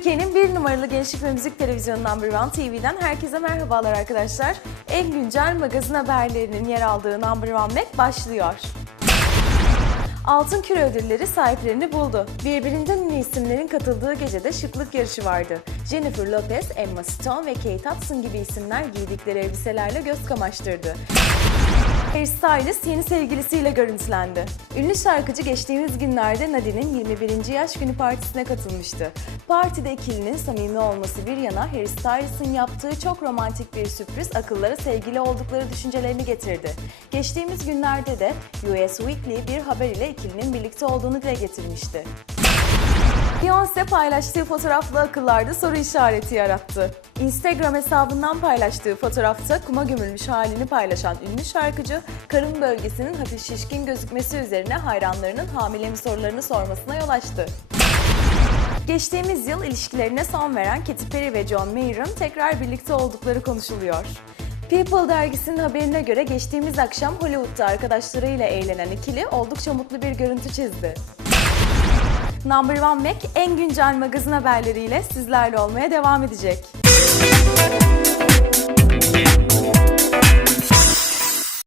Türkiye'nin bir numaralı gençlik ve müzik televizyonu Number One TV'den herkese merhabalar arkadaşlar. En güncel magazin haberlerinin yer aldığı Number One Mac başlıyor. Altın Küre ödülleri sahiplerini buldu. Birbirinden ünlü isimlerin katıldığı gecede şıklık yarışı vardı. Jennifer Lopez, Emma Stone ve Kate Hudson gibi isimler giydikleri elbiselerle göz kamaştırdı. Harry Styles yeni sevgilisiyle görüntülendi. Ünlü şarkıcı geçtiğimiz günlerde Nadine'in 21. yaş günü partisine katılmıştı. Partide ikilinin samimi olması bir yana Harry Styles'ın yaptığı çok romantik bir sürpriz akıllara sevgili oldukları düşüncelerini getirdi. Geçtiğimiz günlerde de US Weekly bir haber ile ikilinin birlikte olduğunu dile getirmişti. Beyoncé paylaştığı fotoğrafla akıllarda soru işareti yarattı. Instagram hesabından paylaştığı fotoğrafta kuma gömülmüş halini paylaşan ünlü şarkıcı, karın bölgesinin hafif şişkin gözükmesi üzerine hayranlarının hamile mi sorularını sormasına yol açtı. Geçtiğimiz yıl ilişkilerine son veren Katy Perry ve John Mayer'ın tekrar birlikte oldukları konuşuluyor. People dergisinin haberine göre geçtiğimiz akşam Hollywood'da arkadaşlarıyla eğlenen ikili oldukça mutlu bir görüntü çizdi. Number One Mac en güncel magazin haberleriyle sizlerle olmaya devam edecek.